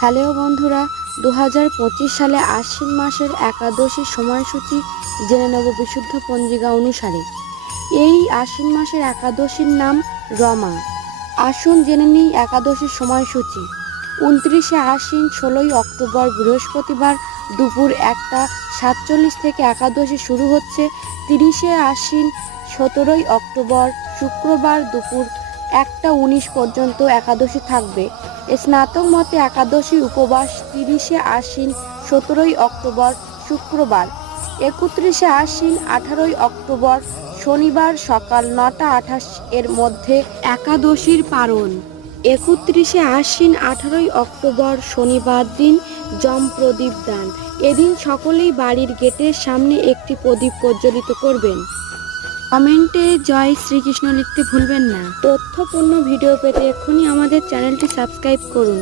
Hello বন্ধুরা দু হাজার পঁচিশ সালে আশ্বিন মাসের একাদশীর সময়সূচি জেনে নেব বিশুদ্ধ পঞ্জিকা অনুসারে। এই আশ্বিন মাসের একাদশীর নাম রমা। আসুন জেনে নিই একাদশীর সময়সূচি। উনত্রিশে আশ্বিন ষোলোই অক্টোবর, বৃহস্পতিবার দুপুর একটা সাতচল্লিশ থেকে একাদশী শুরু হচ্ছে। তিরিশে আশ্বিন সতেরোই অক্টোবর, শুক্রবার দুপুর একটা উনিশ পর্যন্ত একাদশী থাকবে। স্নাতক মতে একাদশী উপবাস তিরিশে আশ্বিন, সতেরোই অক্টোবর, শুক্রবার। একত্রিশে আশ্বিন, আঠারোই অক্টোবর, শনিবার সকাল নটা আঠাশ এর মধ্যে একাদশীর পারণ। একত্রিশে আশ্বিন, আঠারোই অক্টোবর শনিবার দিন জম প্রদীপ দান। এদিন সকলেই বাড়ির গেটের সামনে একটি প্রদীপ প্রজ্বলিত করবেন। কমেন্টে জয় শ্রীকৃষ্ণ লিখতে ভুলবেন না। তথ্যপূর্ণ ভিডিও পেতে এক্ষুনি আমাদের চ্যানেলটি সাবস্ক্রাইব করুন।